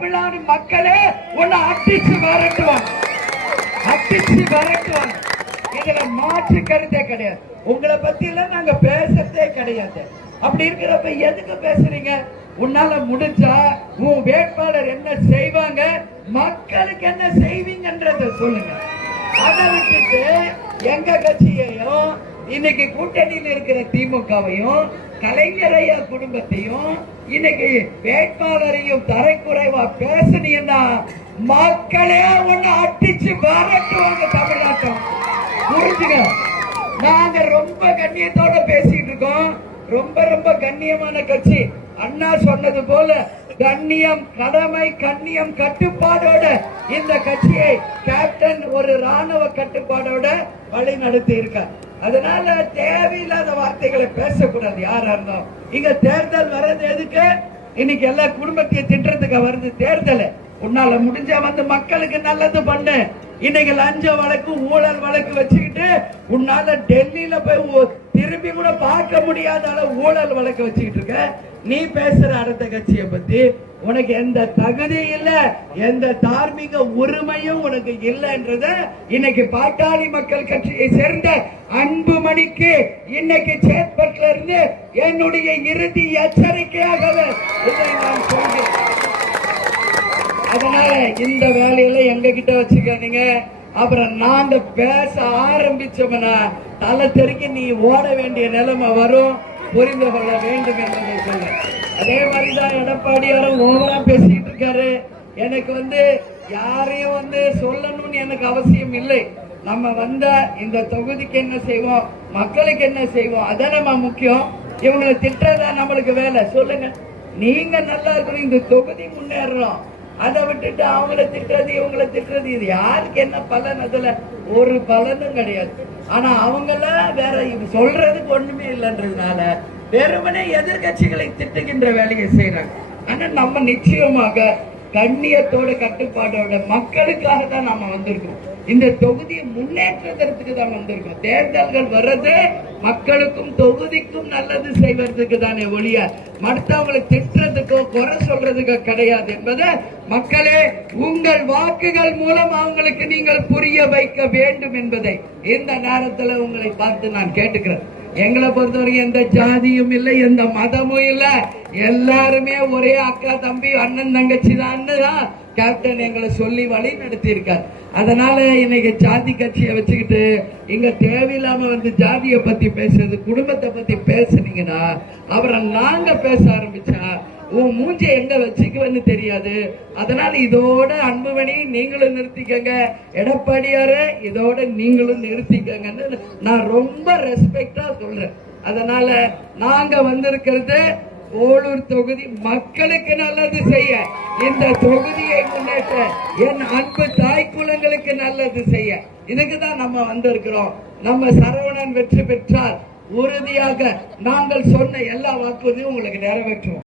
தமிழ்நாடு மக்களே உன்னை அடிச்சு விரட்டுவாங்க, அடிச்சு விரட்டுவாங்க. இதுல மாற்று கருத்தே கிடையாது. உங்களை பத்தி எல்லாம் நாங்க பேசுறதே கிடையாது. அப்படி இருக்கிறப்ப எதுக்கு பேசுறீங்க? உன்னால முடிஞ்சா உன் வேட்பாளர் என்ன செய்வாங்க, மக்களுக்கு என்ன செய்வீங்கன்றத சொல்லுங்க. அதை விட்டுட்டு எங்க கட்சியையும் இன்னைக்கு கூட்டணியில் இருக்கிற திமுகவையும் கலைஞரையா குடும்பத்தையும் இன்னைக்கு வேட்பாளரையும் தரைக்குறைவா பேசுனீங்கன்னா மக்களே ஒண்ணு அடிச்சு விரட்டுவாங்க. தமிழ்நாட்டம் புரிஞ்சுங்க. நாங்க ரொம்ப கண்ணியத்தோட பேசிட்டு இருக்கோம். ரொம்ப ரொம்ப கண்ணியமான கட்சி. அண்ணா சொன்னது போல கண்ணியம், கடமை, கண்ணியம், கட்டுப்பாடோட இந்த கட்சியை கேப்டன் ஒரு ராணுவ கட்டுப்பாடோட வழி நடத்தி இருக்கார். அதனால தேவையில்லாத வார்த்தைகளை பேசக்கூடாது. யாரா இருந்தோம் இங்க தேர்தல் வர்றது எதுக்கு? இன்னைக்கு எல்லா குடும்பத்தையும் திட்டுறதுக்கு வருது தேர்தல். உன்னால முடிஞ்ச வந்து மக்களுக்கு நல்லது பண்ணு. இன்னைக்கு லஞ்ச வழக்கு, ஊழல் வழக்கு வச்சுக்கிட்டு உன்னால டெல்லியில போய் திரும்பி கூட பார்க்க முடியாத அளவு ஊழல் வழக்கு வச்சுக்கிட்டு இருக்க. நீ பேசுற அடுத்த கட்சியை பத்தி உனக்கு எந்த தகுதி இல்ல, எந்த தார்மீக உரிமையும் உனக்கு இல்லைன்றத இன்னைக்கு பாட்டாளி மக்கள் கட்சியை சேர்ந்த அன்புமணிக்கு இன்னைக்கு சேத்பட்ல இருந்து என்னுடைய இறுதி எச்சரிக்கையாகவே இதை நான் சொல்கிறேன். அதனால இந்த வேலையில எங்க கிட்ட வச்சுக்காதீங்க. அப்புறம் நாங்க பேச ஆரம்பிச்சோம்னா தலை தெறிக்க நீ ஓட வேண்டிய நிலைமை வரும். புரிந்து கொள்ள வேண்டும் என்பதை சொல்ல. அதே மாதிரிதான் எடப்பாடியாரும் ஓவரா பேசிட்டு இருக்காரு. எனக்கு யாரையும் சொல்லணும்னு எனக்கு அவசியம் இல்லை. நம்ம வந்த இந்த தொகுதிக்கு என்ன செய்வோம், மக்களுக்கு என்ன செய்வோம், அதான் நம்ம முக்கியம். இவங்களை திட்டதா நம்மளுக்கு வேலை. சொல்லுங்க, நீங்க நல்லா இருக்கணும், இந்த தொகுதி முன்னேறணும். அதை விட்டுட்டு அவங்கள திட்டுறது இவங்களை திட்டுறது இது யாருக்கு என்ன பலன்? அதுல ஒரு பலனும் கிடையாது. ஆனா அவங்கள வேற சொல்றதுக்கு ஒண்ணுமே இல்லைன்றதுனால வெறுமனே எதிர்கட்சிகளை திட்டுகின்ற வேலையை செய்யறாங்க. ஆனா நம்ம நிச்சயமாக கண்ணியத்தோட கட்டுப்பாடோட மக்களுக்காக தான் நாம வந்திருக்கோம். இந்த தொகுதியை முன்னேற்றத்திற்கு தான் வந்திருக்கோம். தேர்தல்கள் வர்றது மக்களுக்கும் தொகுதிக்கும் நல்லது செய்வதற்கு தானே ஒழிய மற்றவங்களை திட்டுறதுக்கோ குறை சொல்றதுக்கோ கிடையாது என்பதை மக்களே உங்கள் வாக்குகள் மூலம் அவங்களுக்கு நீங்கள் புரிய வைக்க வேண்டும் என்பதை இந்த நேரத்தில் உங்களை பார்த்து நான் கேட்டுக்கிறேன். எங்களை பொறுத்தவரைக்கும் எந்த ஜாதியும் இல்லை, எந்த மதமும் இல்லை. எல்லாருமே ஒரே அக்கா தம்பி அண்ணன் தங்கச்சி தான் கேப்டன் எங்களை சொல்லி வழி நடத்தி இருக்கார். அதனால இன்னைக்கு ஜாதி கட்சியை வச்சுக்கிட்டு இங்க தேவையில்லாம ஜாதியை பத்தி பேசுறது, குடும்பத்தை பத்தி பேசுனீங்கன்னா அப்புறம் நாங்க பேச ஆரம்பிச்சா உன் மூஞ்ச எங்க வச்சுக்குவேன்னு தெரியாது. அதனால இதோட அன்புமணி நீங்களும் நிறுத்திக்கங்க, எடப்பாடியாரு இதோட நீங்களும் நிறுத்திக்கங்கன்னு நான் ரொம்ப ரெஸ்பெக்டா சொல்றேன். அதனால நாங்க வந்திருக்கிறது ஓலூர் தொகுதி மக்களுக்கு நல்லது செய்ய, இந்த தொகுதியை முன்னேற்ற, என் அன்பு தாய் குலங்களுக்கு நல்லது செய்ய, இதுக்குதான் நம்ம வந்திருக்கிறோம். நம்ம சரவணன் வெற்றி பெற்றால் உறுதியாக நாங்கள் சொன்ன எல்லா வாக்குறுதியும் உங்களுக்கு நிறைவேற்றுவோம்.